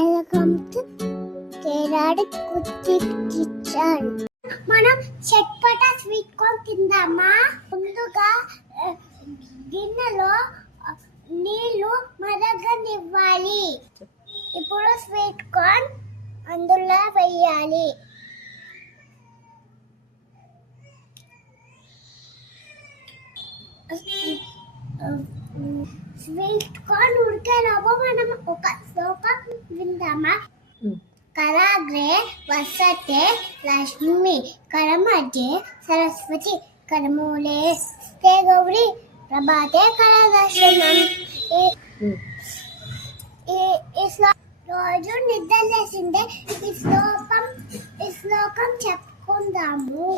Welcome to కేరాడి కుర్తి kitchen. మనం చట్పట స్వీట్ కార్న్ తిందామా? ముందుగా గిన్నెలో నీళ్లు మరగనివ్వాలి. ఇప్పుడు స్వీట్ కార్న్ అందులో వేయాలి. స్వీట్ కార్న్ ఉడికేలోపు మనం ఒక శ్లోకం విందామా? కరాగ్రే వసతే లక్ష్మి కరమధ్యే సరస్వతి కరమూలే స్థే గౌరీ ప్రభాతే కరదర్శనం. రోజు నిద్రలేసిందే ఈ శ్లోకం చెప్పుకుందాము.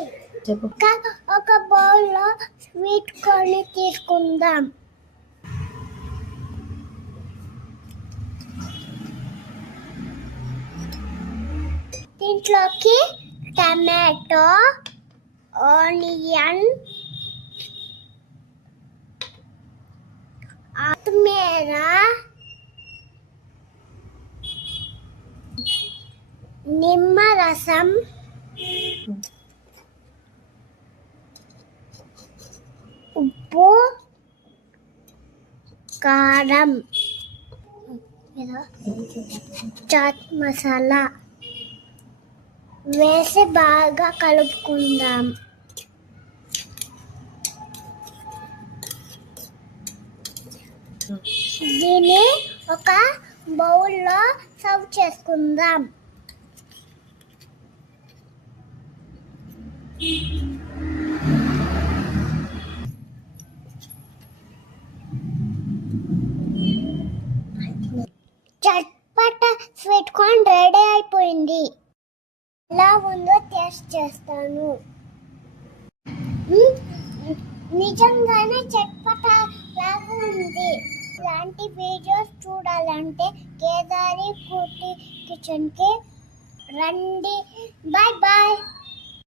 ఒక బౌల్ లో స్వీట్ కార్న్ తీసుకుందాం. దీంట్లోకి టమాటో, ఆనియన్, కొత్తిమీర, నిమ్మరసం, ఉప్పు, కారం, చాట్ మసాలా వేసి బాగా కలుపుకుందాం. దీన్ని ఒక బౌల్లో సర్వ్ చేసుకుందాం. చట్పట స్వీట్ కార్న్ రెడీ అయిపోయింది. ఎలా ఉందో టేస్ట్ చేస్తాను. నిజంగానే చట్పట లాగా ఉంది. ఇలాంటి వీడియోస్ చూడాలంటే కేదారి కుర్తి కిచెన్ కి రండి. Bye bye.